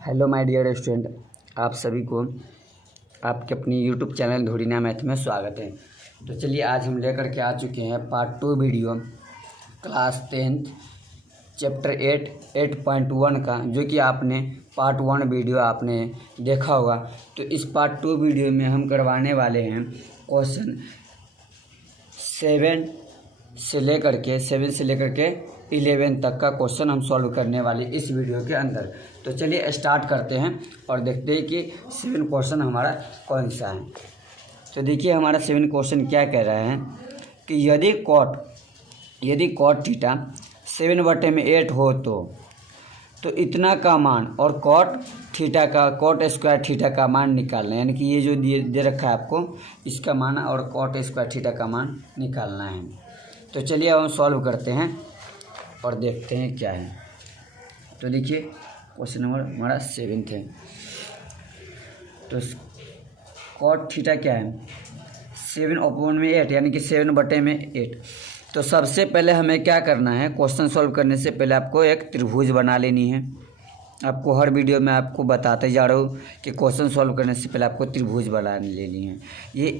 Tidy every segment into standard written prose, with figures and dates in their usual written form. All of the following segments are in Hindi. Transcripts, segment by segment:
हेलो माय डियर स्टूडेंट, आप सभी को आपके अपनी यूट्यूब चैनल धोरीना मैथ में स्वागत है। तो चलिए आज हम लेकर के आ चुके हैं part 2 video class 10th chapter 8.1 का, जो कि आपने पार्ट 1 वीडियो आपने देखा होगा। तो इस पार्ट 2 वीडियो में हम करवाने वाले हैं क्वेश्चन 7 से लेकर के 11 तक का क्वेश्चन हम सॉल्व करने वाले इस वीडियो के अंदर। तो चलिए स्टार्ट करते हैं और देखते हैं कि 7 क्वेश्चन हमारा कौन सा है। तो देखिए हमारा 7 क्वेश्चन क्या कह रहा है कि यदि कॉट थीटा 7/8 हो तो इतना का मान और कॉट स्क्वायर थीटा का मान निकालना है। यानी कि ये जो दे रखा है आपको, इसका मान और कॉट स्क्वायर थीटा का मान निकालना है। तो चलिए अब हम सॉल्व करते हैं और देखते हैं क्या है। तो देखिए क्वेश्चन नंबर हमारा 7 है। तो कॉट थीटा क्या है 7/8, यानी कि 7/8। तो सबसे पहले हमें क्या करना है, क्वेश्चन सॉल्व करने से पहले आपको एक त्रिभुज बना लेनी है। आपको हर वीडियो में आपको बताते जा रहा हूँ कि क्वेश्चन सॉल्व करने से पहले आपको त्रिभुज बना लेनी है। ये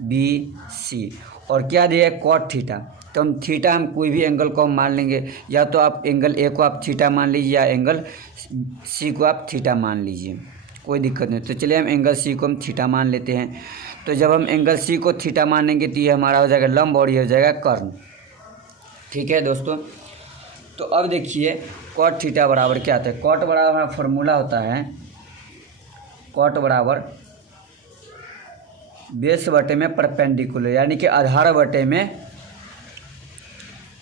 ABC और क्या दिया है कॉट थीटा। तो हम थीटा हम कोई भी एंगल को हम मान लेंगे, या तो आप एंगल ए को आप थीटा मान लीजिए या एंगल सी को आप थीटा मान लीजिए, कोई दिक्कत नहीं। तो चलिए हम एंगल सी को हम थीटा मान लेते हैं। तो जब हम एंगल सी को थीटा मानेंगे तो ये हमारा हो जाएगा लंब और ये हो जाएगा कर्ण। ठीक है दोस्तों। तो अब देखिए कॉट थीटा बराबर क्या आता है। कॉट बराबर हमारा फॉर्मूला होता है कॉट बराबर बेस बटे में परपेंडिकुलर, यानी कि आधार बटे में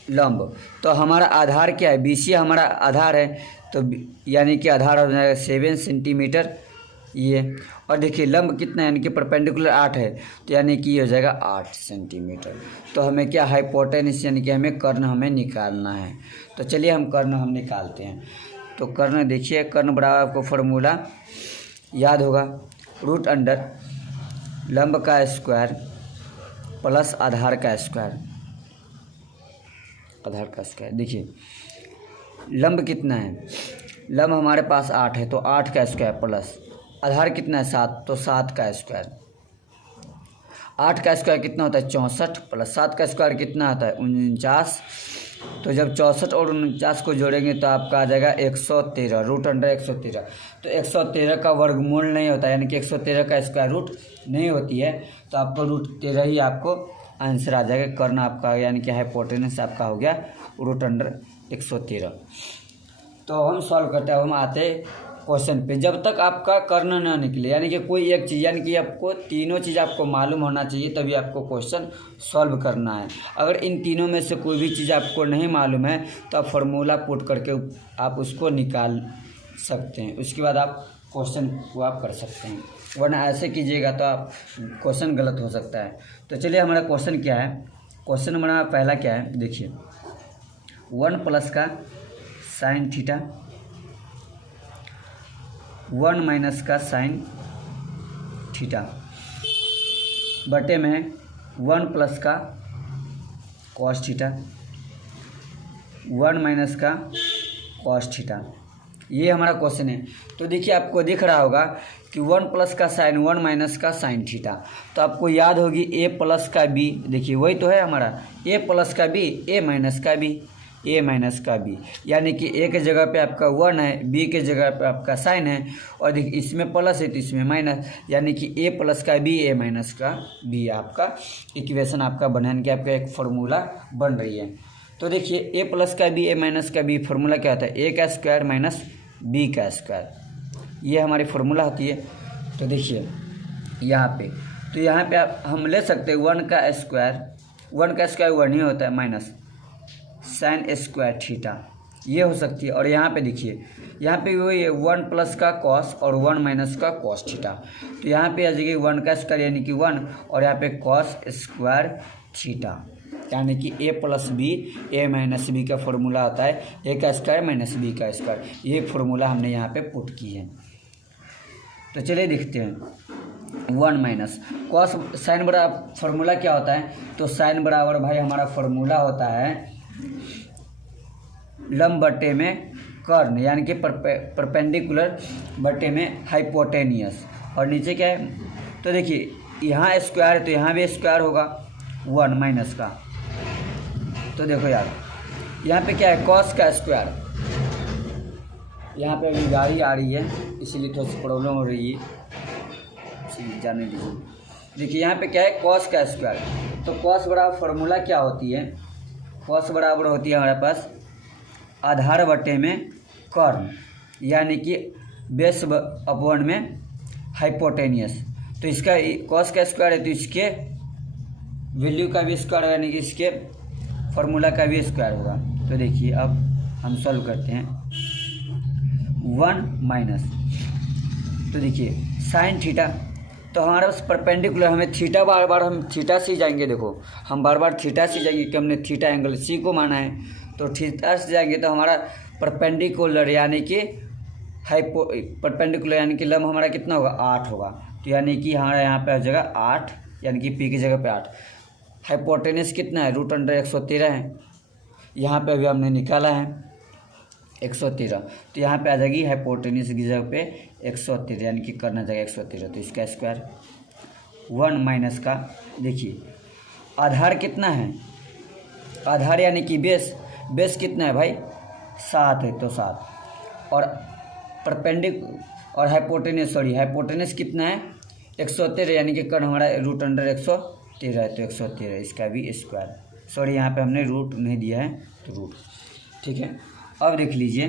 लंब। तो हमारा आधार क्या है, BC हमारा आधार है। तो यानी कि आधार हो जाएगा 7 सेंटीमीटर ये। और देखिए लंब कितना है, यानी कि परपेंडिकुलर 8 है, तो यानी कि ये हो जाएगा 8 सेंटीमीटर। तो हमें क्या हाइपोटेनस यानी कि हमें कर्ण हमें निकालना है। तो चलिए हम कर्ण हम निकालते हैं। तो कर्ण देखिए, कर्ण बराबर आपको फार्मूला याद होगा, √अंडर लंब का स्क्वायर प्लस आधार का स्क्वायर। देखिए लंब कितना है, लंब हमारे पास 8 है, तो 8 का स्क्वायर प्लस आधार कितना है 7, तो 7 का स्क्वायर। 8 का स्क्वायर कितना होता है 64, प्लस 7 का स्क्वायर कितना होता है 49। तो जब 64 और 49 को जोड़ेंगे तो आपका आ जाएगा 113, √अंडर 113। तो 113 का वर्गमूल नहीं होता, यानी कि 113 का स्क्वायर रूट नहीं होती है। तो आपको √13 ही आपको आंसर आ जाएगा। कर्ण आपका यानी कि हाइपोटेनस आपका हो गया √अंडर 113। तो हम सॉल्व करते हैं, हम आते क्वेश्चन पे। जब तक आपका कर्ण न निकले, यानी कि कोई एक चीज़, यानी कि आपको तीनों चीज़ आपको मालूम होना चाहिए, तभी आपको क्वेश्चन सॉल्व करना है। अगर इन तीनों में से कोई भी चीज़ आपको नहीं मालूम है तो आप फार्मूला पुट करके आप उसको निकाल सकते हैं। उसके बाद आप क्वेश्चन को आप कर सकते हैं, वरना ऐसे कीजिएगा तो आप क्वेश्चन गलत हो सकता है। तो चलिए हमारा क्वेश्चन क्या है। क्वेश्चन हमारा पहला क्या है, देखिए 1 प्लस का साइन थीटा 1 माइनस का साइन थीटा बटे में 1 प्लस का कॉस थीटा 1 माइनस का कॉस थीटा। ये हमारा क्वेश्चन है। तो देखिए आपको दिख रहा होगा कि 1 प्लस का साइन 1 माइनस का साइन थीटा। तो आपको याद होगी A प्लस का B, देखिए वही तो है हमारा A प्लस का B, A माइनस का B, यानी कि A के जगह पे आपका 1 है, B के जगह पे आपका साइन है, और देखिए इसमें प्लस है तो इसमें माइनस, यानी कि A प्लस का B, A माइनस का B आपका इक्वेशन आपका बनने के आपका एक फार्मूला बन रही है। तो देखिए A प्लस का B, A माइनस का B फार्मूला क्या होता है, A का स्क्वायर माइनस B का स्क्वायर, ये हमारी फार्मूला होती है। तो देखिए यहाँ पे आप हम ले सकते हैं 1 का स्क्वायर 1 ही होता है माइनस साइन स्क्वायर थीटा, ये हो सकती है। और यहाँ पे देखिए यहाँ पे वही है 1 प्लस का कॉस और 1 माइनस का कॉस थीटा। तो यहाँ पे आ जाएगी 1 का स्क्वायर यानी कि 1, और यहाँ पे कॉस स्क्वायर थीटा, यानी कि A plus B, A minus B का फॉर्मूला होता है A का स्क्वायर माइनस B का स्क्वायर। ये फॉर्मूला हमने यहाँ पे पुट की है। तो चलिए देखते हैं 1 माइनस कॉस साइन बराबर फॉर्मूला क्या होता है। तो साइन बराबर भाई हमारा फॉर्मूला होता है लंब बटे में कर्ण यानी कि परपेंडिकुलर बटे में हाइपोटेनियस। और नीचे क्या है, तो देखिए यहाँ स्क्वायर है तो यहाँ भी स्क्वायर होगा 1 माइनस का। तो देखो यार यहाँ पे क्या है, कॉस का स्क्वायर। यहाँ पे अभी गाड़ी आ रही है इसीलिए थोड़ी सी प्रॉब्लम हो रही है, इसीलिए जाने दीजिए। देखिए यहाँ पे क्या है, कॉस का स्क्वायर। तो कॉस बराबर फार्मूला क्या होती है, कॉस बराबर होती है हमारे पास आधार बटे में कर्ण यानी कि बेस अपॉन में हाइपोटेनियस। तो इसका कॉस का स्क्वायर है तो इसके वैल्यू का भी स्क्वायर होगा यानी कि इसके फार्मूला का भी स्क्वायर होगा। तो देखिए अब हम सॉल्व करते हैं 1 माइनस, तो देखिए साइन थीटा। तो हमारे पास परपेंडिकुलर, हमें थीटा बार बार हम थीटा से जाएंगे। देखो हम बार बार थीटा से जाएंगे कि हमने थीटा एंगल सी को माना है, तो थीटा से जाएंगे तो हमारा परपेंडिकुलर यानी कि परपेंडिकुलर यानी कि लंब हमारा कितना होगा 8 होगा। तो यानी कि हमारा यहाँ पे हो जाएगा 8 यानी कि पी की जगह पे 8। हाइपोटेनस कितना है, √113 है। यहाँ पे अभी हमने निकाला है 113, तो यहाँ पे आ जाएगी हाइपोटेनस की जगह पे 113 यानी कि करना जाएगा 113। तो इसका स्क्वायर 1 माइनस का, देखिए आधार कितना है, आधार यानी कि बेस, बेस कितना है भाई 7 है तो 7। और परपेंडिकुलर और हाइपोटेनस कितना है 113 यानी कि कर्ण हमारा √113 है तो 113, इसका भी स्क्वायर। यहाँ पे हमने रूट नहीं दिया है तो रूट, ठीक है। अब देख लीजिए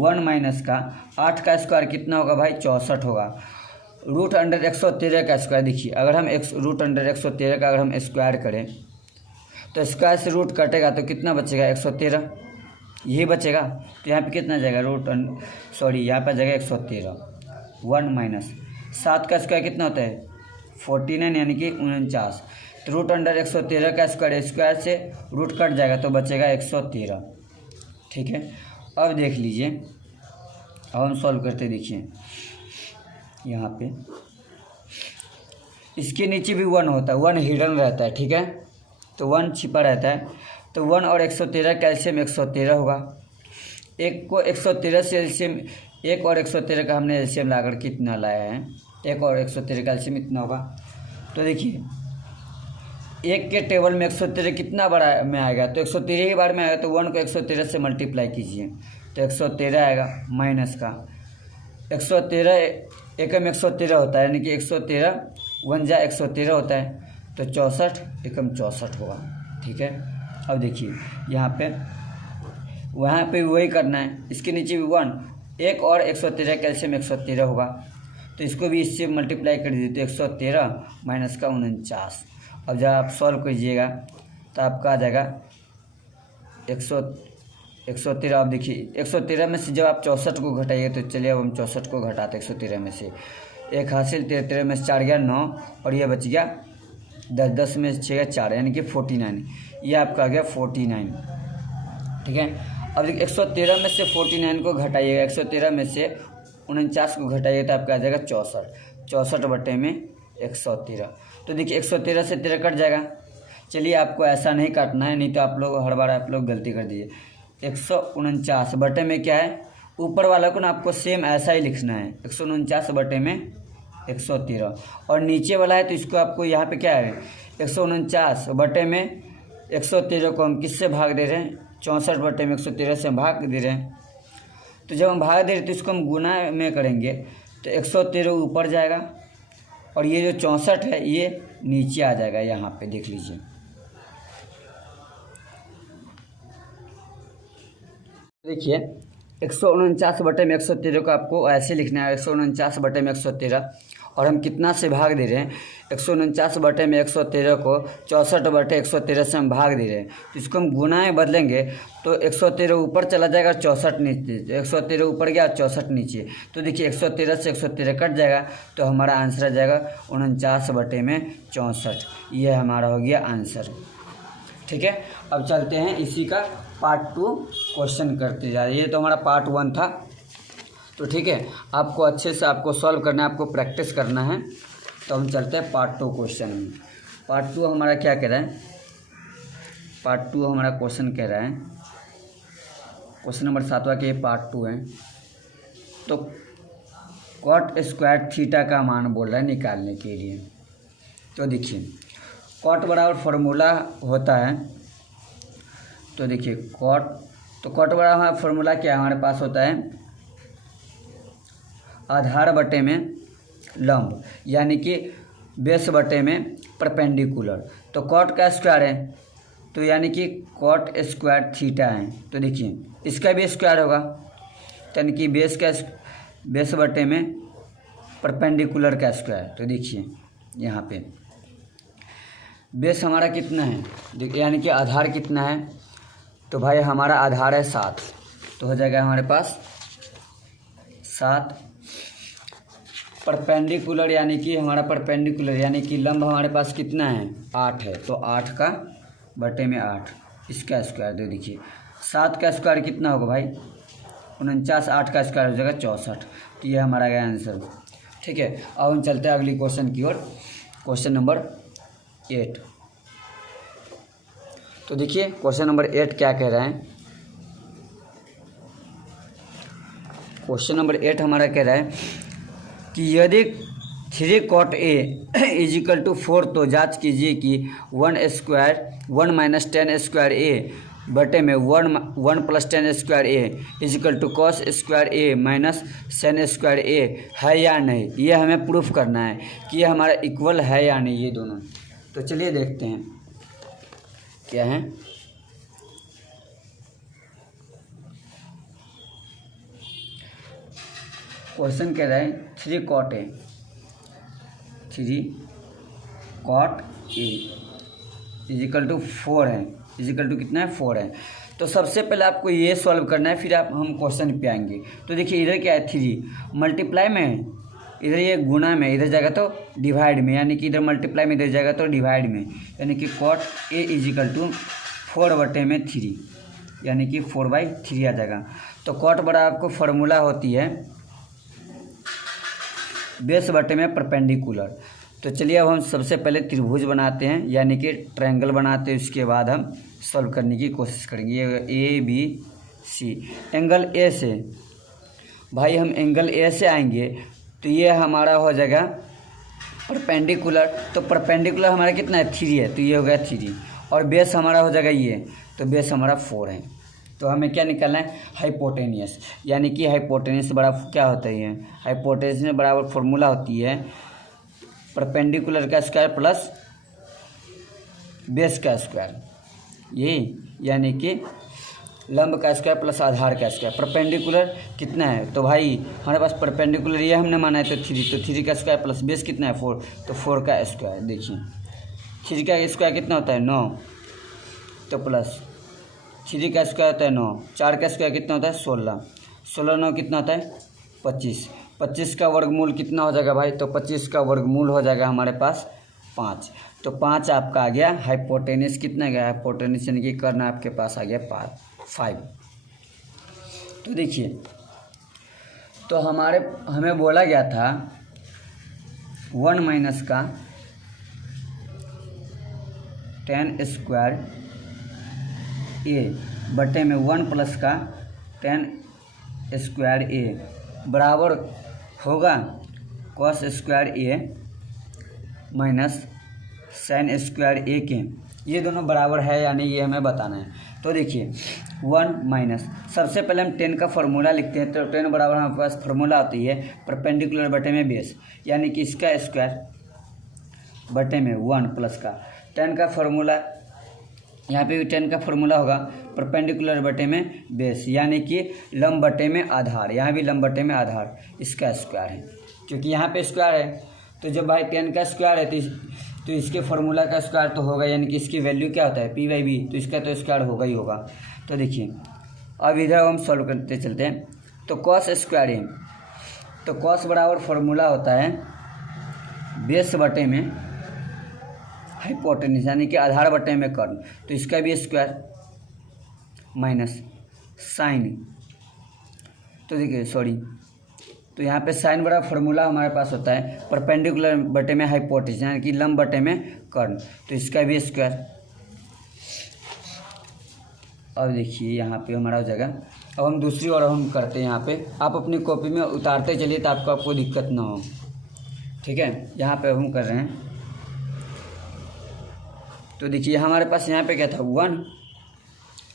1 माइनस का 8 का स्क्वायर कितना होगा भाई 64 होगा। √113 का स्क्वायर, देखिए अगर हम √113 का अगर हम स्क्वायर करें तो स्क्वायर से रूट कटेगा तो कितना बचेगा 113, यही बचेगा। तो यहाँ पे कितना जाएगा यहाँ पे जाएगा 113। 1 माइनस 7 का स्क्वायर कितना होता है 49 यानी कि 49। तो √113 का स्क्वायर से रूट कट जाएगा तो बचेगा 113, ठीक है। अब देख लीजिए, अब हम सॉल्व करते, देखिए यहाँ पे इसके नीचे भी 1 होता है, 1 हिडन रहता है, ठीक है। तो 1 छिपा रहता है, तो 1 और 113 का एलसीएम 113 होगा। एक को 113 से एलसीएम, 1 और 113 का हमने एलसीएम लाकर कितना लाया है, 1 और 113 का एलसीएम इतना होगा। तो देखिए 1 के टेबल में 113 कितना बड़ा में आएगा, तो 113 ही बार में आएगा। तो 1 को 113 से मल्टीप्लाई कीजिए तो 113 आएगा, माइनस का 113 एकम 113 होता है यानी कि 113 1 जा 113 होता है, तो 64 एकम 64 होगा, ठीक है। अब देखिए यहाँ पे वहाँ पे वही करना है, इसके नीचे भी 1 और 113 कैल्शियम 113 होगा, तो इसको भी इससे मल्टीप्लाई कर दीजिए तो 113 माइनस का 49। अब जब आप सॉल्व कीजिएगा तो आपका आ जाएगा 113। आप देखिए 113 में से जब आप 64 को घटाइए तो चलिए अब हम 64 को घटाते 113 में से। 1 हासिल 13 में से 4 गया 9 और ये बच गया 10, 10 में से 6 4 यानी कि 49, ये आपका आ गया 49, ठीक है। अब देखिए 113 में से 49 को घटाइएगा, 113 में से 49 को घटाइए तो आपका आ जाएगा 64, 64 बटे में 113। तो देखिए 113 से 13 कट जाएगा। चलिए आपको ऐसा नहीं काटना है, नहीं तो आप लोग हर बार आप लोग गलती कर दीजिए। 149 बटे में क्या है, ऊपर वाला को ना आपको सेम ऐसा ही लिखना है, 149 बटे में 113, और नीचे वाला है तो इसको आपको यहाँ पे क्या है 149 बटे में 113 को हम किससे भाग दे रहे हैं, 64 बटे में 113 से हम भाग दे रहे हैं। तो जब हम भाग दे रहे हैं तो इसको हम गुना में करेंगे तो 113 ऊपर जाएगा और ये जो 64 है ये नीचे आ जाएगा। यहाँ पे देख लीजिए, देखिए 149 बटे में 113 को आपको ऐसे लिखना है, 149 बटे में 113, और हम कितना से भाग दे रहे हैं 149 बटे में 113 को 64 बटे 113 से हम भाग दे रहे हैं। तो इसको हम गुना में बदलेंगे तो 113 ऊपर चला जाएगा, 64 नीचे, 113 ऊपर गया 64 नीचे। तो देखिए 113 से 113 कट जाएगा तो हमारा आंसर आ जाएगा 49 बटे में 64, ये हमारा हो गया आंसर, ठीक है। अब चलते हैं इसी का पार्ट 2 क्वेश्चन करते जा रहे हैं। ये तो हमारा पार्ट 1 था, तो ठीक है आपको अच्छे से आपको सॉल्व करना है, आपको प्रैक्टिस करना है। तो हम चलते हैं पार्ट 2 क्वेश्चन में। पार्ट 2 हमारा क्या कह रहा है, पार्ट 2 हमारा क्वेश्चन कह रहा है, क्वेश्चन नंबर 7वां के पार्ट 2 है। तो कॉट स्क्वायर थीटा का मान बोल रहा है निकालने के लिए। तो देखिए कॉट बराबर फार्मूला होता है, तो देखिए कॉट बराबर हमारा फार्मूला क्या है, हमारे पास होता है आधार बटे में लंब, यानी कि बेस बटे में परपेंडिकुलर। तो कॉट का स्क्वायर है, तो यानी कि कॉट स्क्वायर थीटा है। तो देखिए इसका भी स्क्वायर होगा, यानी कि बेस बटे में परपेंडिकुलर का स्क्वायर। तो देखिए यहाँ पे बेस हमारा कितना है, देखिए यानी कि आधार कितना है, तो भाई हमारा आधार है 7, तो हो जाएगा हमारे पास 7। परपेंडिकुलर यानी कि हमारा परपेंडिकुलर यानी कि लंब हमारे पास कितना है 8 है, तो 8 का बटे में 8 इसका स्क्वायर। तो देखिए 7 का स्क्वायर कितना होगा भाई 49, 8 का स्क्वायर हो जाएगा 64। तो ये हमारा गया आंसर। ठीक है, अब हम चलते हैं अगली क्वेश्चन की ओर, क्वेश्चन नंबर 8। तो देखिए क्वेश्चन नंबर 8 क्या कह रहा है। क्वेश्चन नंबर 8 हमारा कह रहा है कि यदि 3 cot A इजिकल टू 4, तो जांच कीजिए कि 1 माइनस 10 स्क्वायर A बटे में 1 plus 10 square A is equal to cos square A minus sin square A है या नहीं। ये हमें प्रूफ करना है कि ये हमारा इक्वल है या नहीं ये दोनों। तो चलिए देखते हैं क्या है। क्वेश्चन कह रहा है 3 cot A इजिकल टू 4 है, इजिकल टू कितना है 4 है। तो सबसे पहले आपको ये सॉल्व करना है, फिर हम क्वेश्चन पे आएंगे। तो देखिए इधर क्या है 3 मल्टीप्लाई में, इधर ये गुना में, इधर जाएगा तो डिवाइड में, यानी कि इधर मल्टीप्लाई में इधर जाएगा तो डिवाइड में, यानी कि cot A इजिकल टू 4 बटे में 3, यानी कि 4/3 आ जाएगा। तो cot बड़ा आपको फार्मूला होती है बेस बटे में परपेंडिकुलर। तो चलिए अब हम सबसे पहले त्रिभुज बनाते हैं, यानी कि ट्रायंगल बनाते हैं, उसके बाद हम सॉल्व करने की कोशिश करेंगे। ये ABC एंगल ए से, भाई हम एंगल ए से आएंगे तो ये हमारा हो जाएगा परपेंडिकुलर। तो परपेंडिकुलर हमारा कितना है 3 है, तो ये हो गया 3, और बेस हमारा हो जाएगा ये, तो बेस हमारा 4 है। तो हमें क्या निकालना है हाइपोटेनियस, यानी कि हाइपोटेनियस बराबर क्या होता है, हाइपोटेनियस बराबर फॉर्मूला होती है परपेंडिकुलर का स्क्वायर प्लस बेस का स्क्वायर, यही यानी कि लंब का स्क्वायर प्लस आधार का स्क्वायर। परपेंडिकुलर कितना है, तो भाई हमारे पास परपेंडिकुलर ये हमने माना है तो 3, तो 3 का स्क्वायर प्लस बेस कितना है 4, तो 4 का स्क्वायर। देखिए 3 का स्क्वायर कितना होता है 9, तो प्लस 3 का स्क्वायर होता है 9, 4 का स्क्वायर कितना होता है 16, 16 9 कितना होता है 25, 25 का वर्गमूल कितना हो जाएगा भाई, तो 25 का वर्गमूल हो जाएगा हमारे पास 5, तो 5 आपका आ गया हाइपोटेनियस। कितना गया हाइपोटेनियस, यानी कि कर्ण आपके पास आ गया 5। तो देखिए तो हमें बोला गया था 1 माइनस का 10 स्क्वायर A बटे में 1 प्लस का 10 स्क्वायर A बराबर होगा cos square A minus sine square A के। ये दोनों बराबर है या नहीं ये हमें बताना है। तो देखिए 1 माइनस, सबसे पहले हम 10 का फार्मूला लिखते हैं। तो 10 बराबर हमारे पास फार्मूला होती है परपेंडिकुलर बटे में बेस, यानी कि इसका स्क्वायर बटे में 1 प्लस का 10 का फार्मूला, यहाँ पे भी 10 का फार्मूला होगा परपेंडिकुलर बटे में बेस, यानी कि लंब बटे में आधार, यहाँ भी लंब बटे में आधार, इसका स्क्वायर है, क्योंकि यहाँ पे स्क्वायर है। तो जब भाई 10 का स्क्वायर है तो इसके फार्मूला का स्क्वायर तो होगा, यानी कि इसकी वैल्यू क्या होता है P/B, तो इसका तो स्क्वायर होगा ही होगा। तो देखिए अब इधर हम सॉल्व करते चलते हैं। तो कॉस स्क्वायर A, तो कॉस बराबर फार्मूला होता है बेस बटे में हाइपोटेनियस, यानी कि आधार बटे में कर्ण, तो इसका भी स्क्वायर माइनस साइन। तो देखिए तो यहाँ पे साइन बड़ा फार्मूला हमारे पास होता है परपेंडिकुलर बटे में हाइपोटेनियस, यानी कि लंब बटे में कर्ण, तो इसका भी स्क्वायर। अब देखिए यहाँ पे हमारा हो जाएगा अब हम दूसरी और हम करते हैं यहाँ पे। आप अपनी कॉपी में उतारते चलिए ताकि आपको दिक्कत ना हो, ठीक है। यहाँ पे हम कर रहे हैं, तो देखिए हमारे पास यहाँ पे क्या था 1,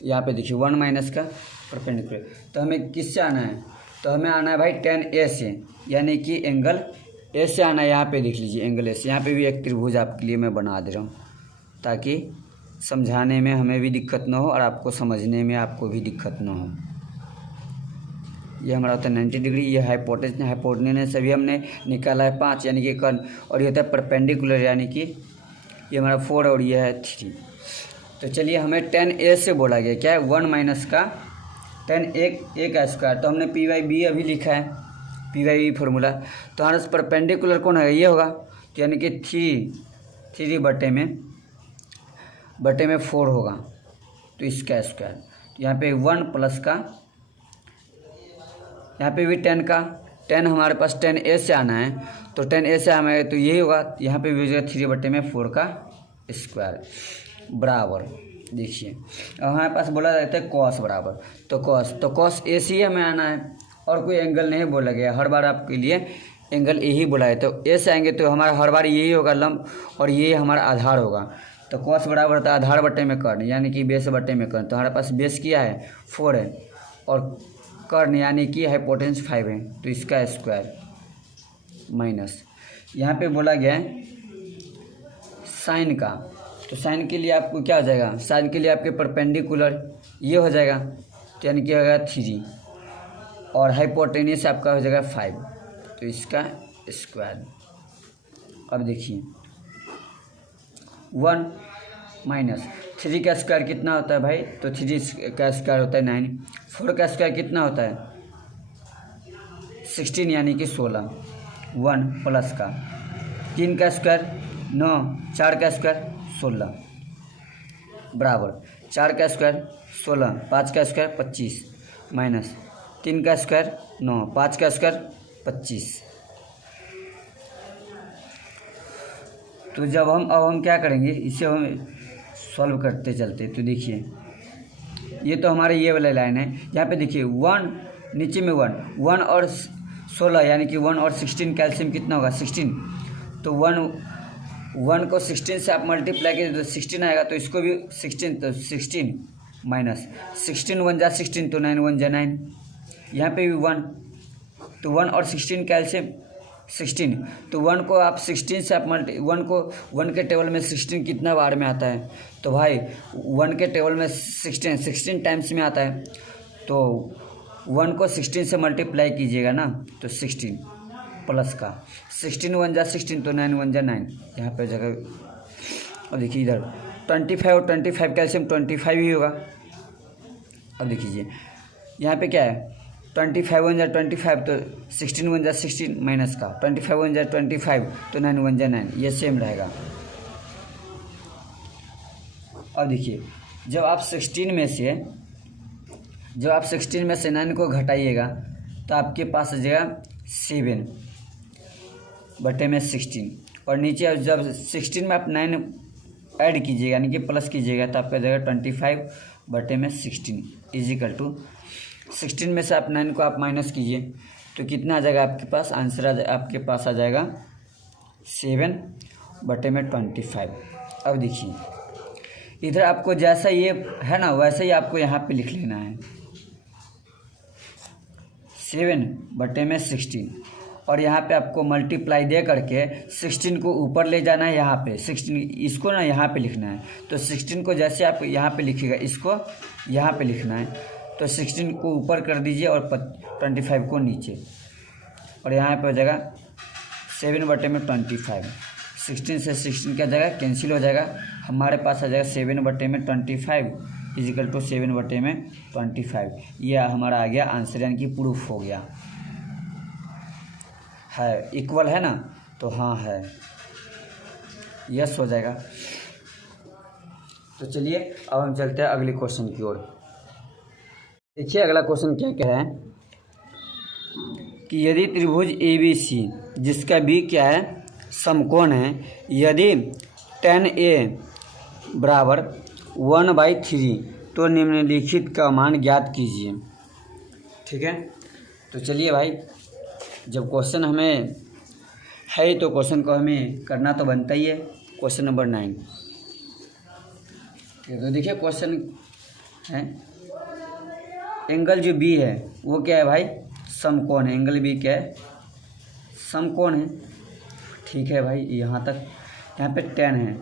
यहाँ पे देखिए 1 माइनस का परपेंडिकुलर। तो हमें किससे आना है, तो हमें आना है भाई tan A से, यानी कि एंगल A से आना है। यहाँ पे देख लीजिए एंगल A से। यहाँ पे भी एक त्रिभुज आपके लिए मैं बना दे रहा हूँ ताकि समझाने में हमें भी दिक्कत ना हो और आपको समझने में आपको भी दिक्कत ना हो। ये हमारा होता है 90 डिग्री, ये हाइपोटेन्यूस अभी हमने निकाला है 5 यानी कि कर्ण, और ये होता है परपेंडिकुलर यानी कि ये हमारा 4 और ये है 3। तो चलिए हमें tan A से बोला गया क्या है 1 माइनस का tan A का स्क्वायर। तो हमने पी बाई बी अभी लिखा है, पी बाई बी फॉर्मूला। तो हमारे परपेंडिकुलर कौन है, ये होगा, तो यानी कि 3 बटे में 4 होगा, तो इसका स्क्वायर। तो यहाँ पे 1 प्लस का, यहाँ पे भी 10 का, 10 हमारे पास tan A से आना है, तो tan A से हमें तो यही होगा। यहाँ पे भी 3 बटे में 4 का स्क्वायर बराबर। देखिए अब हमारे पास बोला जाता है कॉस बराबर, तो कॉस ए सी हमें आना है, और कोई एंगल नहीं बोला गया। हर बार आपके लिए एंगल ए ही बोला है, तो ए से आएंगे तो हमारा हर बार यही होगा लंब, और ये हमारा आधार होगा। तो कॉस बराबर होता है आधार बटे में कर्ण, यानी कि बेस बटे में कर्ण। तो हमारे पास बेस क्या है 4 है, और कर्ण यानी कि हाइपोटेन्यूस 5 है, तो इसका स्क्वायर माइनस यहाँ पे बोला गया है साइन का। तो साइन के लिए आपको क्या हो जाएगा, साइन के लिए आपके परपेंडिकुलर ये हो जाएगा, तो यानी कि होगा 3, और हाइपोटेन्यूस आपका हो जाएगा 5, तो इसका स्क्वायर। अब देखिए 1 माइनस 3 का स्क्वायर कितना होता है भाई, तो 3 का स्क्वायर होता है 9, 4 का स्क्वायर कितना होता है 16 यानी कि 16, 1 प्लस का 3 का स्क्वायर 9, 4 का स्क्वायर 16 बराबर 4 का स्क्वायर 16, 5 का स्क्वायर 25 माइनस 3 का स्क्वायर 9, 5 का स्क्वायर 25। तो जब हम क्या करेंगे, इसे हम सॉल्व करते चलते। तो देखिए ये तो हमारे ये वाला लाइन है, यहाँ पे देखिए 1 नीचे में 1 और 16 यानी कि 1 और 16 कैल्शियम कितना होगा 16। तो 1 को 16 से आप मल्टीप्लाई कीजिए तो 16 आएगा, तो इसको भी 16, तो 16 माइनस 16 1 जा 16, तो 9 1 जा 9। यहाँ पे भी 1, तो 1 और 16 कैल्शियम 16, तो 1 को आप 16 से आप 1 के टेबल में 16 कितना बार में आता है, तो भाई 1 के टेबल में 16 टाइम्स में आता है। तो 1 को 16 से मल्टीप्लाई कीजिएगा ना, तो 16 प्लस का 16 1 जा 16, तो 9 1 जा 9 यहाँ पे जगह। और देखिए इधर 25 और 25 कैल्शियम 25 ही होगा। अब देखिए यहाँ पे क्या है 25 1 जा 25, तो 16 1 जा 16 माइनस का 25 1 जा 25, तो 9 1 जा 9, ये सेम रहेगा। अब देखिए जब आप 16 में से 9 को घटाइएगा तो आपके पास आ जाएगा 7 बटे में 16, और नीचे जब 16 में आप 9 ऐड कीजिएगा यानी कि प्लस कीजिएगा तो आपका जाएगा 25 बटे में 16 इजिकल टू 16 में से आप 9 को आप माइनस कीजिए तो कितना आ जाएगा आपके पास, आंसर आपके पास आ जाएगा 7 बटे में 25। अब देखिए इधर आपको जैसा ये है ना वैसे ही आपको यहाँ पे लिख लेना है 7 बटे में 16, और यहाँ पे आपको मल्टीप्लाई दे करके 16 को ऊपर ले जाना है। यहाँ पे 16 इसको ना यहाँ पे लिखना है, तो 16 को जैसे आप यहाँ पे लिखिएगा इसको यहाँ पे लिखना है, तो 16 को ऊपर कर दीजिए और 25 को नीचे, और यहाँ पे हो जाएगा 7 बटे में 25। 16 से 16 क्या जगह कैंसिल हो जाएगा, हमारे पास आ जाएगा 7 बटे में 25 इजिकल टू 7 बटे में 25। यह हमारा आ गया आंसर, यानी कि प्रूफ हो गया है। इक्वल है ना, तो हाँ है, यस हो जाएगा। तो चलिए अब हम चलते हैं अगले क्वेश्चन की ओर। देखिए अगला क्वेश्चन क्या कह रहा है कि यदि त्रिभुज ABC जिसका B क्या है समकोण है, यदि tan A बराबर 1/3 तो निम्नलिखित का मान ज्ञात कीजिए। ठीक है। तो चलिए भाई, जब क्वेश्चन हमें है तो क्वेश्चन को हमें करना तो बनता ही है। क्वेश्चन नंबर 9, तो देखिए क्वेश्चन है, एंगल जो बी है वो क्या है भाई, समकोण है। एंगल बी क्या है, समकोण है। ठीक है भाई, यहाँ तक यहाँ पे 10 है,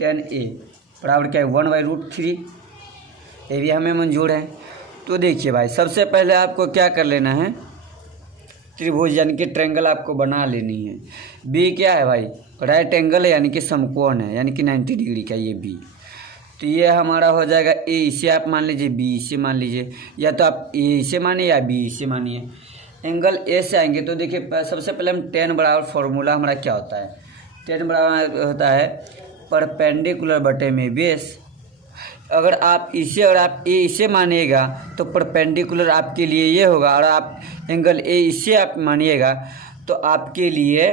10A बराबर क्या है 1/√3। ये भी हमें मंजूर है। तो देखिए भाई, सबसे पहले आपको क्या कर लेना है, त्रिभुज यानी कि ट्रायंगल आपको बना लेनी है। बी क्या है भाई, राइट एंगल है यानी कि समकोण है, यानी कि 90 डिग्री का ये बी। तो ये हमारा हो जाएगा ए, इसे आप मान लीजिए, बी इसे मान लीजिए, या तो आप ए इसे मानिए या बी इसे मानिए। एंगल ए से आएंगे तो देखिए सबसे पहले हम tan बराबर फॉर्मूला हमारा क्या होता है, tan बराबर होता है परपेंडिकुलर बटे में बेस। अगर आप ए इसे मानिएगा तो परपेंडिकुलर आपके लिए ये होगा, और आप एंगल ए इसे आप मानिएगा तो आपके लिए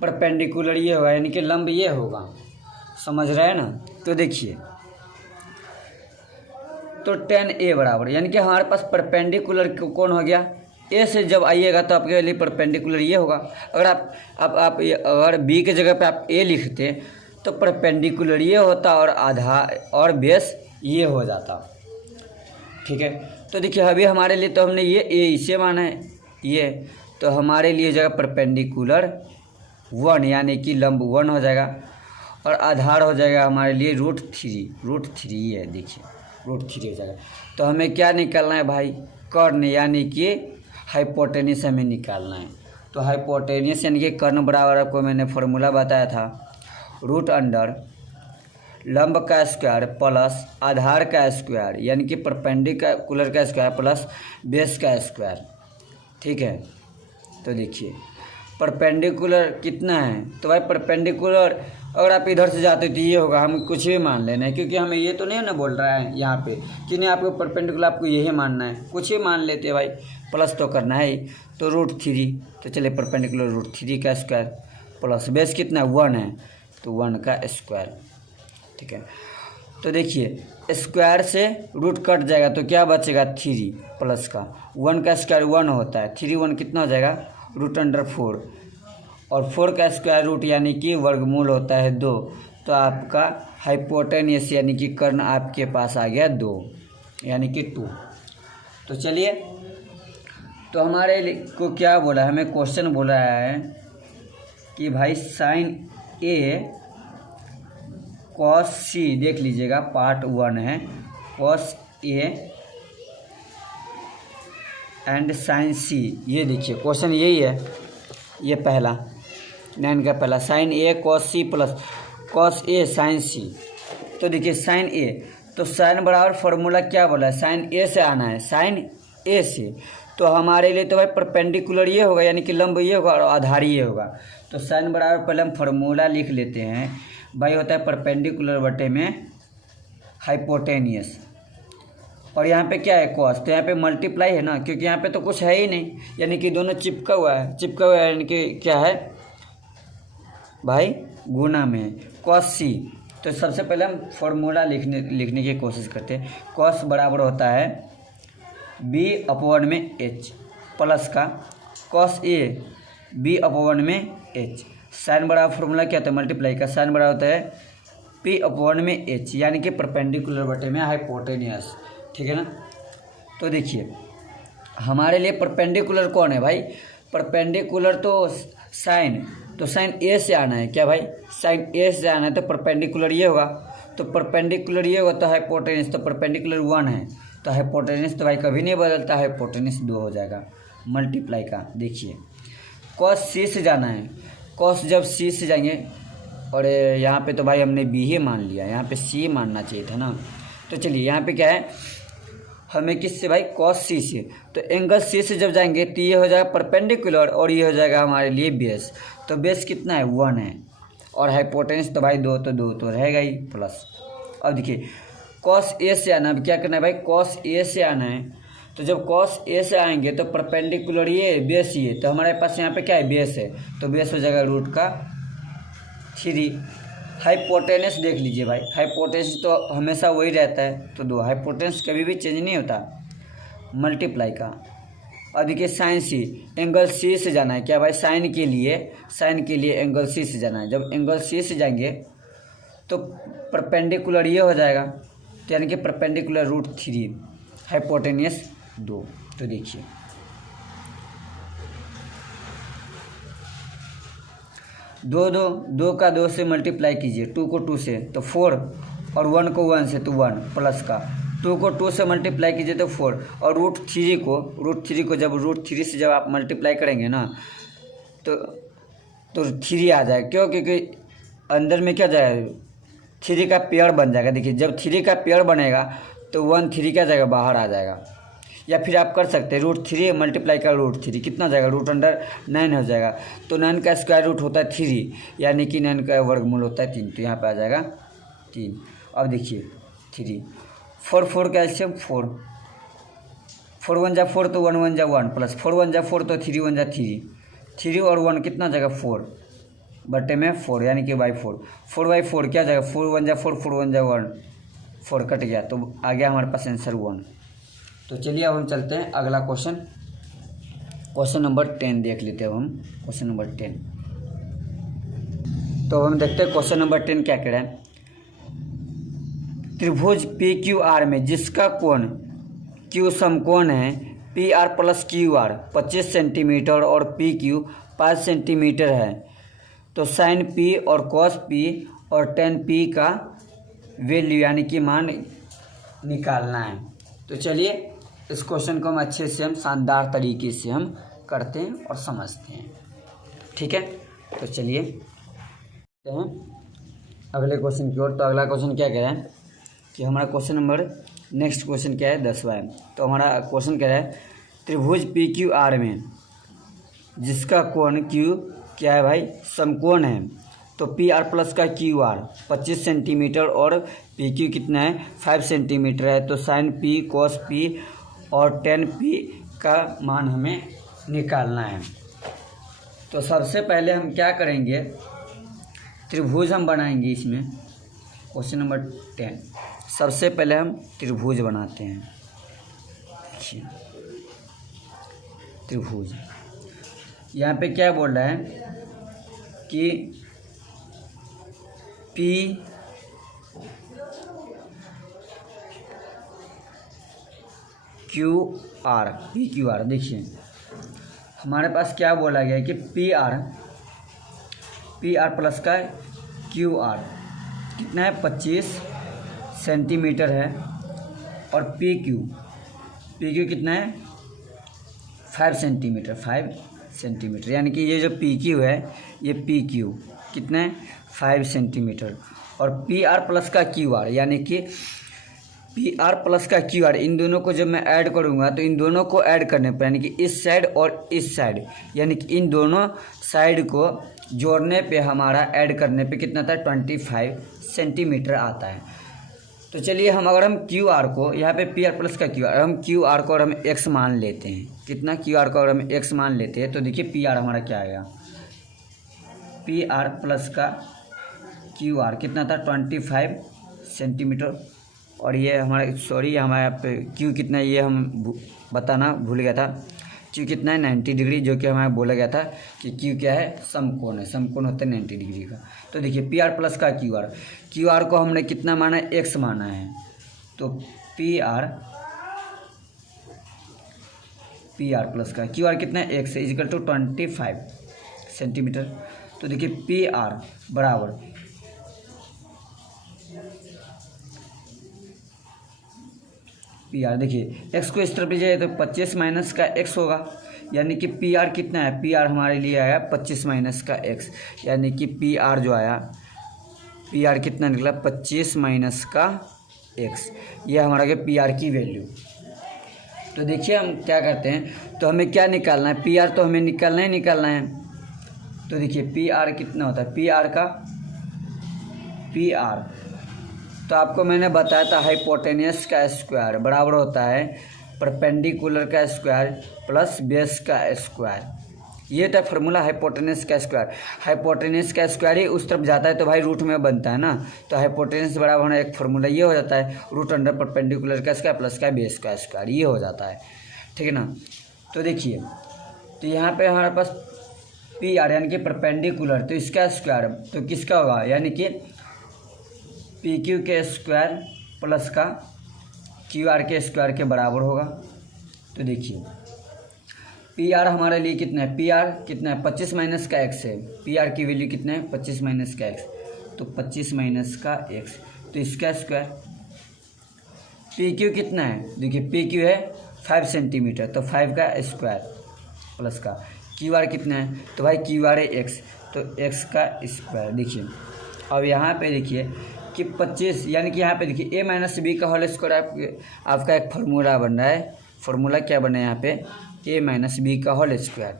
परपेंडिकुलर ये होगा, यानी कि लंब ये होगा। समझ रहे हैं ना। तो देखिए, तो tan A बराबर यानी कि हमारे पास परपेंडिकुलर कौन हो गया, ए से जब आइएगा तो आपके लिए परपेंडिकुलर ये होगा। अगर आप अगर बी के जगह पे आप ए लिखते तो परपेंडिकुलर ये होता और आधार और बेस ये हो जाता। ठीक है। तो देखिए अभी हमारे लिए तो हमने ये ए इसे माना है ये, तो हमारे लिए जगह परपेंडिकुलर 1 यानी कि लंब 1 हो जाएगा, और आधार हो जाएगा हमारे लिए √3 है। देखिए √3 हो जाएगा। तो हमें क्या निकालना है भाई, कर्ण यानी कि हाइपोटेनस हमें निकालना है। तो हाइपोटेनस यानी कि कर्ण बराबर आपको मैंने फॉर्मूला बताया था, √अंडर लंब का स्क्वायर प्लस आधार का स्क्वायर यानी कि परपेंडिकुलर का स्क्वायर प्लस बेस का स्क्वायर। ठीक है। तो देखिए परपेंडिकुलर कितना है, तो भाई परपेंडिकुलर अगर आप इधर से जाते तो ये होगा, हम कुछ भी मान लेना है क्योंकि हमें ये तो नहीं ना बोल रहा है यहाँ पे कि नहीं आपको परपेंडिकुलर आपको यही मानना है, कुछ भी मान लेते हैं भाई, प्लस तो करना है ही। तो √3, तो चलिए परपेंडिकुलर √3 का स्क्वायर प्लस बेस कितना 1 है तो 1 का स्क्वायर। ठीक है। तो देखिए स्क्वायर से रूट कट जाएगा तो क्या बचेगा 3 प्लस का 1 का स्क्वायर 1 होता है, 3 1 कितना हो जाएगा √4, और 4 का स्क्वायर रूट यानी कि वर्गमूल होता है 2। तो आपका हाइपोटेनस यानी कि कर्ण आपके पास आ गया 2 यानी कि 2। तो चलिए, तो हमारे को क्या बोला, हमें क्वेश्चन बोला है कि भाई sin A cos C, देख लीजिएगा पार्ट 1 है, cos A and sin C। ये देखिए क्वेश्चन यही है, ये पहला 9 का पहला sin A cos C plus cos A sin C। तो देखिए sin A, तो sin बराबर फॉर्मूला क्या बोला है, sin A से आना है, sin A से। तो हमारे लिए तो भाई परपेंडिकुलर ये होगा यानी कि लंब ये होगा और आधार ये होगा। तो sin बराबर पहले हम फॉर्मूला लिख लेते हैं भाई, होता है परपेंडिकुलर बटे में हाइपोटेनियस, और यहाँ पे क्या है कॉस, तो यहाँ पे मल्टीप्लाई है ना, क्योंकि यहाँ पे तो कुछ है ही नहीं, यानी कि दोनों चिपका हुआ है यानी कि क्या है भाई गुना में कॉस सी। तो सबसे पहले हम फॉर्मूला लिखने की कोशिश करते हैं। कॉस बराबर होता है B/H प्लस का कॉस A B/H। साइन बराबर फॉर्मूला क्या होता है मल्टीप्लाई का, साइन बराबर होता है P/H यानी कि परपेंडिकुलर बटे में हाइपोटेनियस। ठीक है ना। तो देखिए हमारे लिए परपेंडिकुलर कौन है भाई, परपेंडिकुलर तो साइन, तो साइन ए से आना है क्या भाई, साइन ए से आना है तो परपेंडिकुलर ये होगा, तो परपेंडिकुलर ये होगा तो हाइपोटेनस, तो परपेंडिकुलर 1 है तो हाइपोटेनस तो भाई कभी नहीं बदलता, हाइपोटेनस 2 हो जाएगा मल्टीप्लाई का। देखिए कॉस सी से जाना है, कॉस जब सी से जाएंगे, और यहाँ पे तो भाई हमने बी ही मान लिया, यहाँ पे सी मानना चाहिए था ना। तो चलिए यहाँ पे क्या है, हमें किससे भाई कॉस सी से, तो एंगल सी से जब जाएंगे तो ये हो जाएगा परपेंडिकुलर और ये हो जाएगा हमारे लिए बेस। तो बेस कितना है 1 है, और हाइपोटेनस तो भाई 2 तो रहेगा ही प्लस। अब देखिए कॉस ए से आना, अब क्या करना है भाई कॉस ए से आना है, तो जब कॉस ए से आएंगे तो परपेंडिकुलर ये बेस ये, तो हमारे पास यहाँ पे क्या है बेस है, तो बेस हो जाएगा √3। हाइपोटेनस देख लीजिए भाई, हाइपोटेनस तो हमेशा वही रहता है तो 2, हाइपोटेनस कभी भी चेंज नहीं होता। मल्टीप्लाई का। अब देखिए साइन सी, एंगल सी से जाना है क्या भाई, साइन के लिए एंगल सी से जाना है। जब एंगल सी से जाएंगे तो परपेंडिकुलर ये हो जाएगा, तो यानी कि परपेंडिकुलर √3, हाइपोटेनियस 2। तो देखिए दो का 2 से मल्टीप्लाई कीजिए, 2 को 2 से तो 4, और 1 को 1 से तो 1 प्लस का, 2 को 2 से मल्टीप्लाई कीजिए तो 4, और √3 को जब √3 से जब आप मल्टीप्लाई करेंगे ना तो 3 आ जाएगा। क्यों? क्योंकि अंदर में क्या जाएगा, 3 का पेयर बन जाएगा। देखिए जब 3 का पेयर बनेगा तो 1 3 क्या जाएगा, बाहर आ जाएगा। या फिर आप कर सकते हैं √3 मल्टीप्लाई का √3 कितना जाएगा, √9 हो जाएगा। तो 9 का स्क्वायर रूट होता है 3, यानी कि 9 का वर्गमूल होता है 3, तो यहाँ पे आ जाएगा 3। अब देखिए 3 4 का एलसीएम 4 1 जा 4 तो 1 1 जा 1 प्लस 4 1 जा 4 तो 3 1 जा 3 और 1 कितना जाएगा 4 बटे में 4, यानी कि बाई 4 क्या जाएगा, 4 1 जा 4 1 जा 1, 4 कट गया तो आ गया हमारे पास आंसर 1। तो चलिए अब हम चलते हैं अगला क्वेश्चन नंबर 10 देख लेते हैं। अब हम क्वेश्चन नंबर 10, तो हम देखते हैं क्वेश्चन नंबर 10 क्या कह रहा है। त्रिभुज PQR में जिसका कोण Q समकोण है PR प्लस QR 25 सेंटीमीटर और PQ 5 सेंटीमीटर है, तो साइन P और कॉस P और टेन P का वैल्यू यानी कि मान निकालना है। तो चलिए इस क्वेश्चन को हम अच्छे से हम शानदार तरीके से हम करते हैं और समझते हैं, ठीक है। तो चलिए अगले क्वेश्चन की ओर। तो अगला क्वेश्चन क्या कह रहा है कि हमारा क्वेश्चन नंबर नेक्स्ट क्वेश्चन क्या है 10वां है। तो हमारा क्वेश्चन कह रहा है त्रिभुज PQR में जिसका कोण Q क्या है भाई, समकोण है, तो PR प्लस का QR 25 सेंटीमीटर और PQ कितना है 5 सेंटीमीटर है, तो साइन P कॉस P और टेन P का मान हमें निकालना है। तो सबसे पहले हम क्या करेंगे, त्रिभुज हम बनाएंगे इसमें। क्वेश्चन नंबर 10 सबसे पहले हम त्रिभुज बनाते हैं। देखिए त्रिभुज, यहाँ पे क्या बोल रहा है कि PQR देखिए हमारे पास क्या बोला गया है कि PR प्लस का QR कितना है 25 सेंटीमीटर है, और PQ कितना है 5 सेंटीमीटर, यानी कि ये जो PQ है ये PQ कितना है 5 सेंटीमीटर, और PR प्लस का QR यानी कि PR प्लस का QR, इन दोनों को जब मैं ऐड करूँगा तो इन दोनों को ऐड करने पर यानी कि इस साइड और इस साइड, यानी कि इन दोनों साइड को जोड़ने पे हमारा ऐड करने पे कितना था 25 सेंटीमीटर आता है। तो चलिए अगर हम QR को यहाँ पे PR प्लस का QR, हम QR को और हम X मान लेते हैं, कितना QR को और हम X मान लेते हैं, तो देखिए PR हमारा क्या आएगा, PR प्लस का QR कितना था 25 सेंटीमीटर, और ये हमारा हमारे यहाँ पे Q कितना है ये हम बताना भूल गया था, Q कितना है 90 डिग्री, जो कि हमारा बोला गया था कि Q क्या है समकोण है, समकोण होता है 90 डिग्री का। तो देखिए PR प्लस का QR को हमने कितना माना है X माना है, तो PR प्लस का QR कितना है X इक्वल टू 25 सेंटीमीटर। तो देखिए PR बराबर PR, देखिए x को इस तरफ ले जाए तो 25 माइनस का x होगा, यानी कि PR कितना है, PR हमारे लिए आया 25 माइनस का x, यानी कि PR जो आया PR कितना निकला 25 माइनस का x, ये हमारा क्या PR की वैल्यू। तो देखिए हम क्या करते हैं, तो हमें क्या निकालना है, PR तो हमें निकालना है। तो देखिए PR कितना होता है, PR तो आपको मैंने बताया था हाइपोटेनियस का स्क्वायर बराबर होता है परपेंडिकुलर का स्क्वायर प्लस बेस का स्क्वायर, ये था फार्मूला हाइपोटेनस का स्क्वायर। हाइपोटेनस का स्क्वायर ही उस तरफ जाता है तो भाई रूट में बनता है ना, तो हाइपोटेनस बराबर होना एक फार्मूला ये हो जाता है रूट अंडर परपेंडिकुलर का स्क्वायर प्लस का बेस का स्क्वायर, ये हो जाता है। ठीक है ना। तो देखिए, तो यहाँ पे हमारे पास पी आर यानी कि परपेंडिकुलर, तो इसका स्क्वायर तो किसका होगा, यानी कि पी क्यू के स्क्वायर प्लस का क्यू आर के स्क्वायर के बराबर होगा। तो देखिए पी आर हमारे लिए कितना है, पी आर कितना है 25 माइनस का एक्स है, पी आर की वैल्यू कितना है 25 माइनस का एक्स, तो 25 माइनस का एक्स, तो इसका स्क्वायर। पी क्यू कितना है, देखिए पी क्यू है 5 सेंटीमीटर, तो 5 का स्क्वायर प्लस का क्यू आर कितना है, तो भाई क्यू आर है एक्स, तो एक्स का स्क्वायर। देखिए अब यहाँ पे देखिए कि 25 यानी कि यहाँ पे देखिए ए माइनस बी का होल स्क्वायर आपका एक फार्मूला बन रहा है। फार्मूला क्या बना है यहाँ पे, ए माइनस बी का होल स्क्वायर।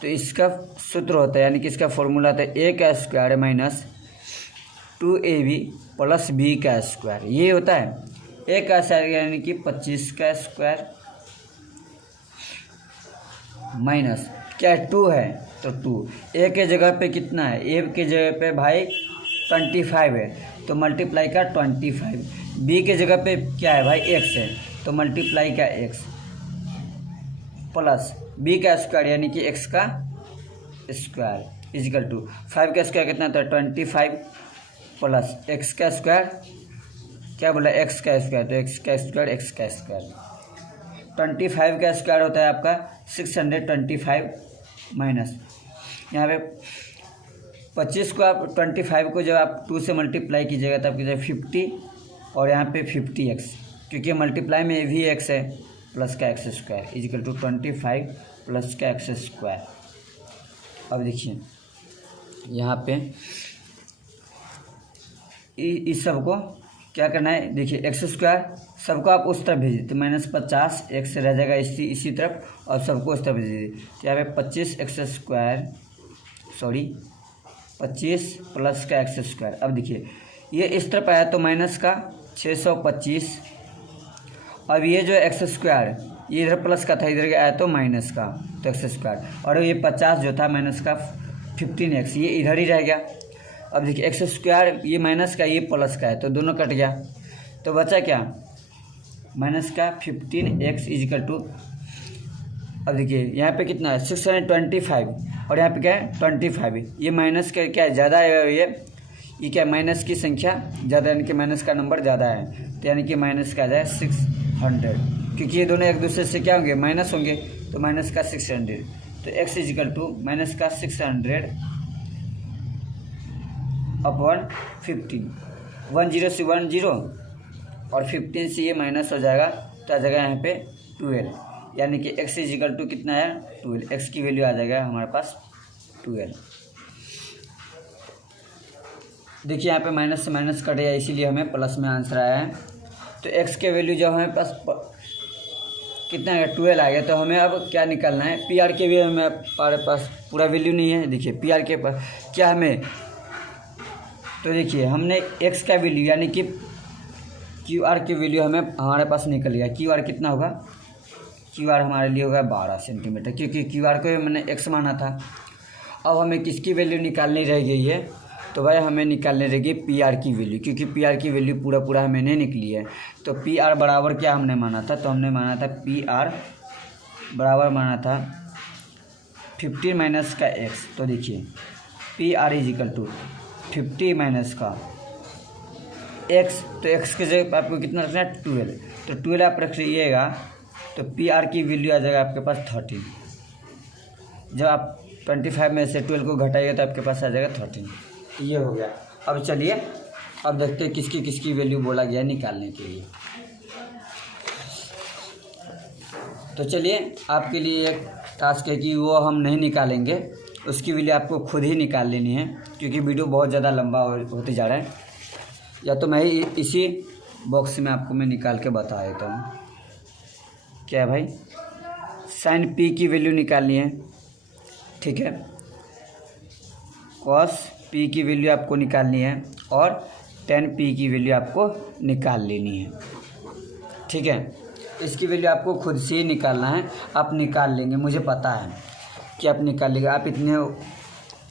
तो इसका सूत्र होता है यानी कि इसका फार्मूला होता है ए का square minus 2ab plus B का स्क्वायर, ये होता है ए का स्क्वायर यानी कि 25 का स्क्वायर माइनस क्या है 2 है, तो 2 ए के जगह पे कितना है, ए के जगह पे भाई 25 है, तो मल्टीप्लाई का 25, बी के जगह पे क्या है भाई एक्स है, तो मल्टीप्लाई का एक्स प्लस बी का स्क्वायर यानी कि एक्स का स्क्वायर इजिकल टू 5 का स्क्वायर कितना था 25 प्लस एक्स का स्क्वायर, क्या बोला एक्स का स्क्वायर, तो एक्स का स्क्वायर एक्स का स्क्वायर। 25 का स्क्वायर होता है आपका 625 माइनस यहाँ पे 25 को आप 25 को जब आप 2 से मल्टीप्लाई कीजिएगा तो आपकी जाए 50 और यहाँ पे 50x, क्योंकि मल्टीप्लाई में भी x है, प्लस का x square is equal to 25 plus का एक्स स्क्वायर। अब देखिए यहाँ पे इस सब को क्या करना है, देखिए एक्स स्क्वायर सबको आप उस तरफ भेजिए, तो -50 एक्स रह जाएगा इसी तरफ और सबको उस तरफ भेजिए, तो यहाँ पे 25 प्लस का एक्स स्क्वायर। अब देखिए ये इस तरफ आया तो माइनस का 625, अब ये जो एक्स स्क्वायर ये इधर प्लस का था, इधर आया तो माइनस का, तो एक्स स्क्वायर, और ये 50 जो था माइनस का 15x ये इधर ही रह गया। अब देखिए एक्स स्क्वायर ये माइनस का ये प्लस का है, तो दोनों कट गया, तो बचा क्या माइनस का 15x इजिकल टू, अब देखिए यहाँ पे कितना है 625 और यहाँ पे क्या है 25, ये माइनस का क्या है ज़्यादा है, ये क्या माइनस की संख्या ज़्यादा यानी कि माइनस का नंबर ज़्यादा है, तो यानी कि माइनस का आ जाए 600, क्योंकि ये दोनों एक दूसरे से क्या होंगे माइनस होंगे, तो माइनस का 600, तो x इजिकल टू माइनस का 600 अपॉन 15, 10 से 10 और 15 से ये माइनस हो जाएगा, तो आ जाएगा यहाँ पे 12, यानी कि x इजिकल टू कितना है 12, x की वैल्यू आ जाएगा हमारे पास 12। देखिए यहाँ पे माइनस से माइनस कट गया, इसीलिए हमें प्लस में आंसर आया है। तो x के वैल्यू जब हमें पास कितना है 12 आ गया, तो हमें अब क्या निकालना है, पी आर के भी हमारे पास पूरा वैल्यू नहीं है। देखिए पी आर के पास क्या हमें, तो देखिए हमने x का वैल्यू यानी कि क्यू आर की वैल्यू हमारे पास निकल गया। क्यू आर कितना होगा, क्यू आर हमारे लिए होगा 12 सेंटीमीटर, क्योंकि क्यू आर को मैंने x माना था। अब हमें किसकी वैल्यू निकालनी रह गई है, तो भाई हमें निकालने रहेगी पी आर की वैल्यू, क्योंकि पी आर की वैल्यू पूरा हमें नहीं निकली है। तो पी आर बराबर क्या हमने माना था, तो हमने माना था पी आर बराबर माना था 15 माइनस का एक्स। तो देखिए P R is equal to 50 minus का एक्स, तो एक्स के जगह आपको कितना रखना है 12, तो 12 आप रखिएगा तो पी आर की वैल्यू आ जाएगा आपके पास 13। जब आप 25 में से 12 को घटाइएगा तो आपके पास आ जाएगा 13, ये हो गया। अब चलिए अब देखते हैं किसकी किसकी वैल्यू बोला गया निकालने के लिए। तो चलिए आपके लिए एक टास्क है कि वो हम नहीं निकालेंगे, उसकी वैल्यू आपको खुद ही निकाल लेनी है, क्योंकि वीडियो बहुत ज़्यादा लंबा होते जा रहा है। या तो मैं ही इसी बॉक्स में आपको मैं निकाल के बता देता हूँ। क्या है भाई, साइन पी की वैल्यू निकालनी है, ठीक है, कॉस पी की वैल्यू आपको निकालनी है और टेन पी की वैल्यू आपको निकाल लेनी है, ठीक है। इसकी वैल्यू आपको खुद से ही निकालना है, आप निकाल लेंगे, मुझे पता है। कि आप निकाल लीजिए। आप इतने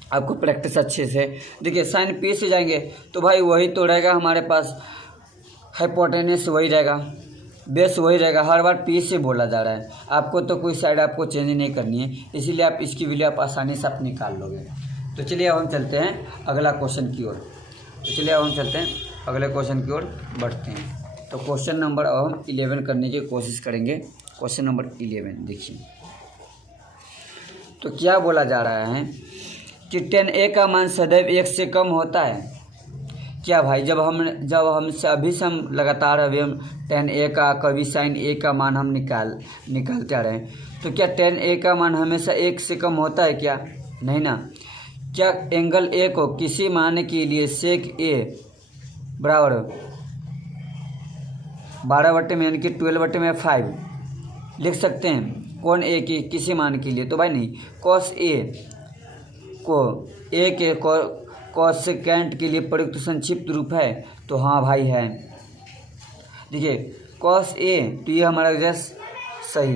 आपको प्रैक्टिस अच्छे से, देखिए साइन पी से जाएंगे तो भाई वही तो रहेगा हमारे पास, हाइपोटेनस वही रहेगा, बेस वही रहेगा, हर बार पी से बोला जा रहा है। आपको तो कोई साइड आपको चेंज नहीं करनी है, इसीलिए आप इसकी वैल्यू आप आसानी से आप निकाल लोगे। तो चलिए अब हम चलते हैं अगला क्वेश्चन की ओर। तो चलिए अब हम चलते हैं अगले क्वेश्चन की ओर बढ़ते हैं। तो क्वेश्चन नंबर अब हम 11 करने की कोशिश करेंगे। क्वेश्चन नंबर 11 देखिए, तो क्या बोला जा रहा है कि 10a का मान सदैव 1 से कम होता है क्या। भाई जब हम अभी से हम लगातार अभी हम 10a का कभी साइन a का मान हम निकालते आ रहे हैं, तो क्या 10a का मान हमेशा 1 से कम होता है क्या? नहीं ना। क्या एंगल a को किसी मान के लिए सेक a बराबर 12/में यानी कि 12/5 लिख सकते हैं कोण a की किसी मान के लिए? तो भाई नहीं। कॉस a को a के कॉसेकेंट के लिए प्रयुक्त संक्षिप्त रूप है? तो हाँ भाई है। देखिए कॉस a, तो ये हमारा जस्ट सही